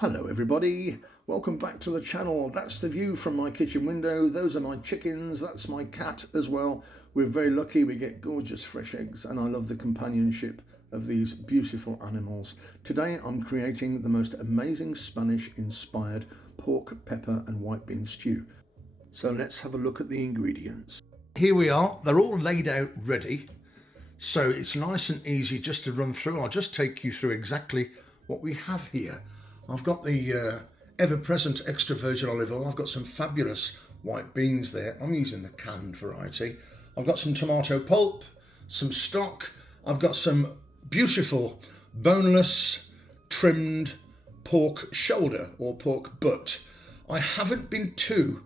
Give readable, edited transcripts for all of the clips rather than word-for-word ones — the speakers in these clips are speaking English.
Hello everybody, welcome back to the channel. That's the view from my kitchen window. Those are my chickens, that's my cat as well. We're very lucky, we get gorgeous fresh eggs and I love the companionship of these beautiful animals. Today I'm creating the most amazing Spanish inspired pork, pepper and white bean stew. So let's have a look at the ingredients. Here we are, they're all laid out ready. So it's nice and easy just to run through. I'll just take you through exactly what we have here. I've got the ever-present extra virgin olive oil. I've got some fabulous white beans there. I'm using the canned variety. I've got some tomato pulp, some stock. I've got some beautiful boneless trimmed pork shoulder or pork butt. I haven't been too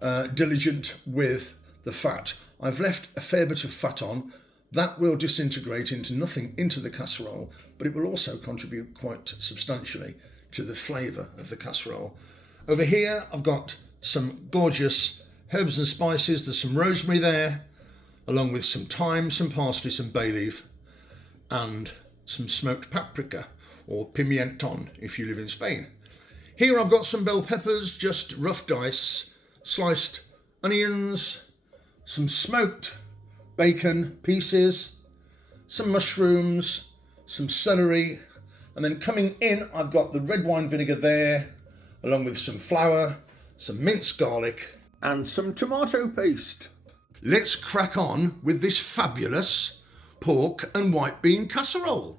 diligent with the fat. I've left a fair bit of fat on. That will disintegrate into nothing into the casserole, but it will also contribute quite substantially to the flavour of the casserole. Over here I've got some gorgeous herbs and spices. There's some rosemary there, along with some thyme, some parsley, some bay leaf, and some smoked paprika, or pimienton if you live in Spain. Here I've got some bell peppers, just rough dice, sliced onions, some smoked bacon pieces, some mushrooms, some celery, and then coming in I've got the red wine vinegar there, along with some flour, some minced garlic and some tomato paste. Let's crack on with this fabulous pork and white bean casserole.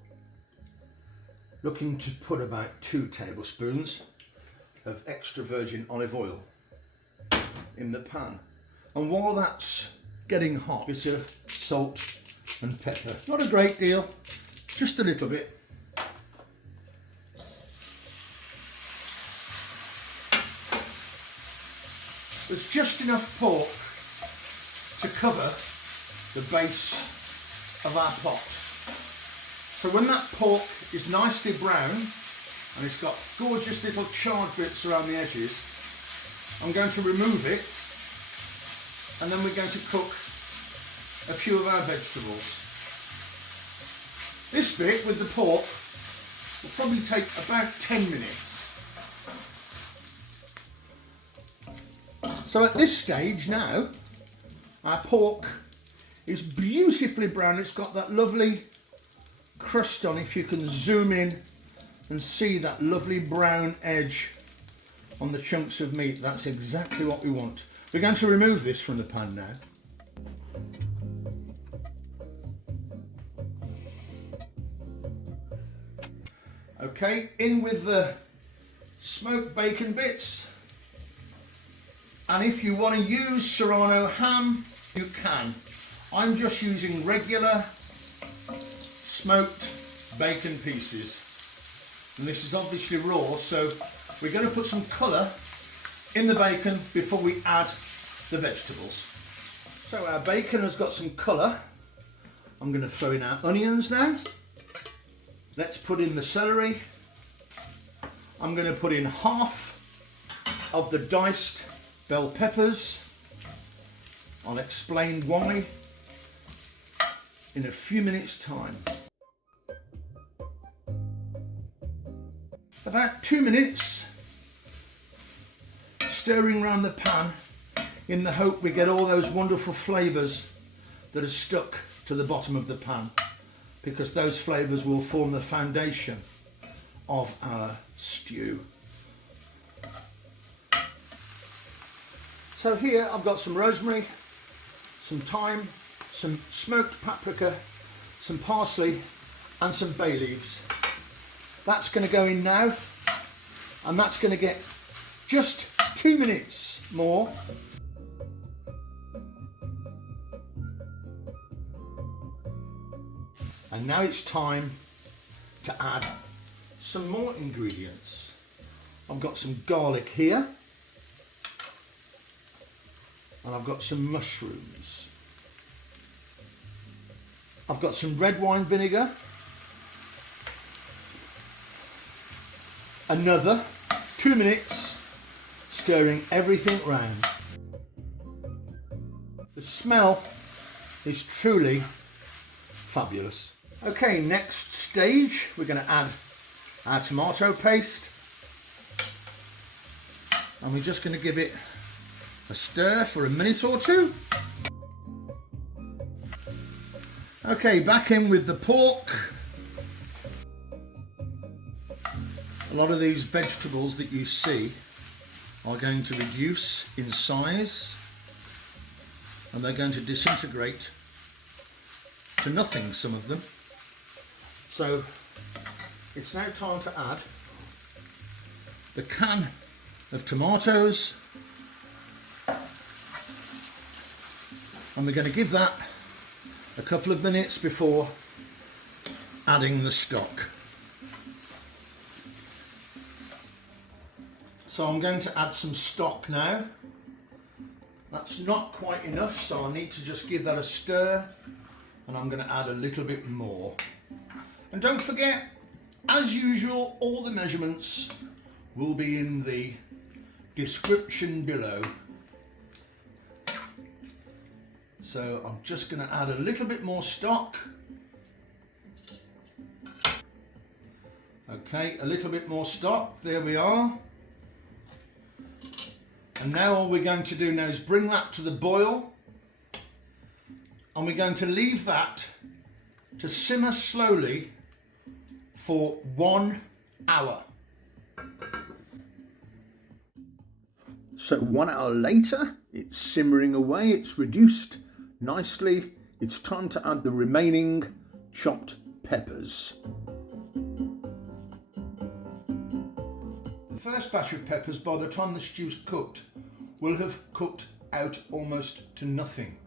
Looking to put about 2 tablespoons of extra virgin olive oil in the pan, and while that's getting hot, a bit of salt and pepper. Not a great deal, just a little bit. There's just enough pork to cover the base of our pot. So when that pork is nicely brown and it's got gorgeous little charred bits around the edges, I'm going to remove it, and then we're going to cook a few of our vegetables. This bit with the pork will probably take about 10 minutes. So at this stage now, our pork is beautifully brown. It's got that lovely crust on. If you can zoom in and see that lovely brown edge on the chunks of meat, that's exactly what we want. We're going to remove this from the pan now. Okay, in with the smoked bacon bits. And if you want to use Serrano ham, you can. I'm just using regular smoked bacon pieces. And this is obviously raw, so we're going to put some colour in the bacon before we add the vegetables. So our bacon has got some colour. I'm going to throw in our onions now. Let's put in the celery. I'm going to put in half of the diced bell peppers. I'll explain why in a few minutes time. About 2 minutes stirring around the pan in the hope we get all those wonderful flavours that are stuck to the bottom of the pan, because those flavours will form the foundation of our stew. So here I've got some rosemary, some thyme, some smoked paprika, some parsley and some bay leaves. That's going to go in now, and that's going to get just 2 minutes more. And now it's time to add some more ingredients. I've got some garlic here, and I've got some mushrooms. I've got some red wine vinegar, another 2 minutes stirring everything round. The smell is truly fabulous. Okay, next stage we're going to add our tomato paste And we're just going to give it a stir for a minute or two. Okay, back in with the pork. A lot of these vegetables that you see are going to reduce in size and they're going to disintegrate to nothing, some of them. So it's now time to add the can of tomatoes, and we're going to give that a couple of minutes before adding the stock. So I'm going to add some stock now. That's not quite enough, so I need to just give that a stir, and I'm going to add a little bit more. And don't forget, as usual, all the measurements will be in the description below. So I'm just going to add a little bit more stock. Okay, a little bit more stock, there we are. And now all we're going to do now is bring that to the boil, and we're going to leave that to simmer slowly for 1 hour. So 1 hour later, it's simmering away, it's reduced nicely. It's time to add the remaining chopped peppers. The first batch of peppers, by the time the stew's cooked, will have cooked out almost to nothing.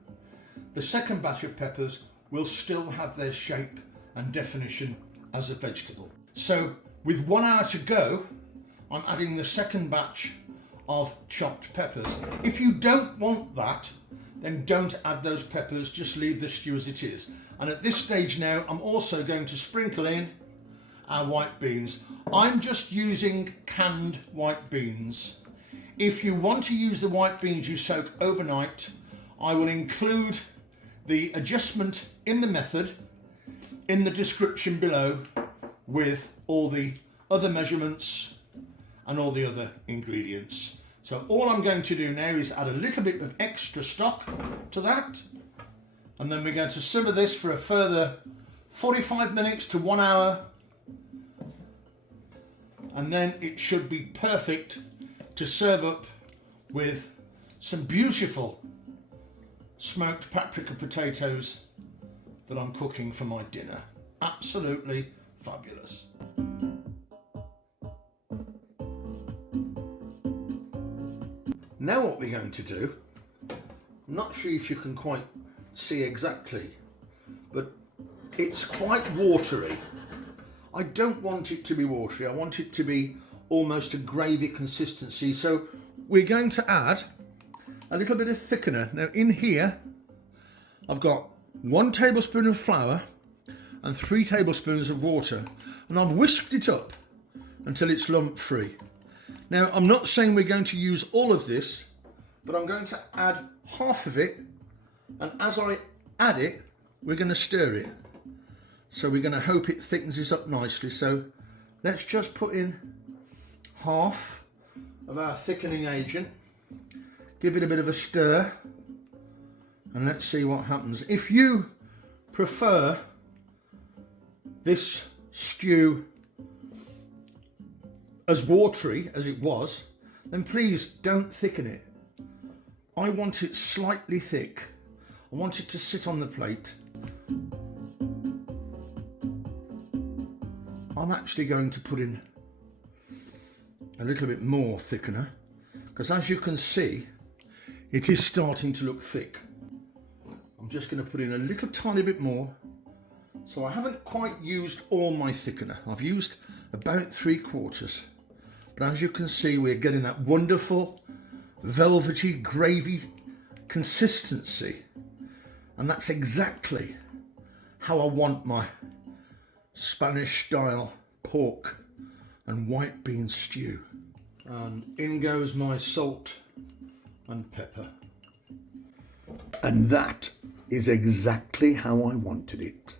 The second batch of peppers will still have their shape and definition as a vegetable. So with 1 hour to go, I'm adding the second batch of chopped peppers. If you don't want that, then don't add those peppers, just leave the stew as it is. And at this stage now, I'm also going to sprinkle in our white beans. I'm just using canned white beans. If you want to use the white beans you soak overnight, I will include the adjustment in the method in the description below with all the other measurements and all the other ingredients. So all I'm going to do now is add a little bit of extra stock to that, and then we're going to simmer this for a further 45 minutes to 1 hour, and then it should be perfect to serve up with some beautiful smoked paprika potatoes that I'm cooking for my dinner. Absolutely fabulous. Now what we're going to do, I'm not sure if you can quite see exactly, but it's quite watery. I don't want it to be watery, I want it to be almost a gravy consistency. So we're going to add a little bit of thickener. Now in here, I've got 1 tablespoon of flour and 3 tablespoons of water, and I've whisked it up until it's lump free. Now I'm not saying we're going to use all of this, but I'm going to add half of it, and as I add it, we're going to stir it. So we're going to hope it thickens this up nicely. So let's just put in half of our thickening agent, give it a bit of a stir, and let's see what happens. If you prefer this stew as watery as it was, then please don't thicken it. I want it slightly thick. I want it to sit on the plate. I'm actually going to put in a little bit more thickener, because as you can see, it is starting to look thick. I'm just going to put in a little tiny bit more. So I haven't quite used all my thickener. I've used about 3/4. But as you can see, we're getting that wonderful velvety gravy consistency. And that's exactly how I want my Spanish style pork and white bean stew. And in goes my salt and pepper. And that is exactly how I wanted it.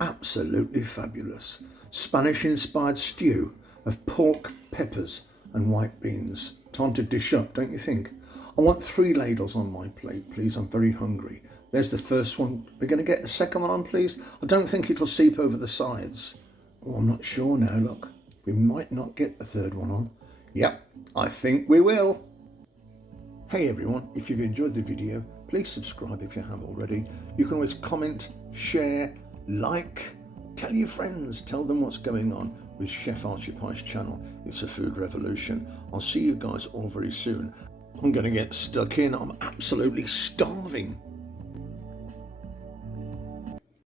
Absolutely fabulous. Spanish inspired stew of pork, peppers and white beans. Time to dish up, don't you think? I want 3 ladles on my plate, please. I'm very hungry. There's the first one. We're going to get the second one on, please. I don't think it'll seep over the sides. Oh, I'm not sure now, look. We might not get the third one on. Yep, I think we will. Hey everyone, if you've enjoyed the video, please subscribe if you have already. You can always comment, share, like, tell your friends, tell them what's going on with Chef Archie Pie's channel. It's a food revolution. I'll see you guys all very soon. I'm going to get stuck in. I'm absolutely starving.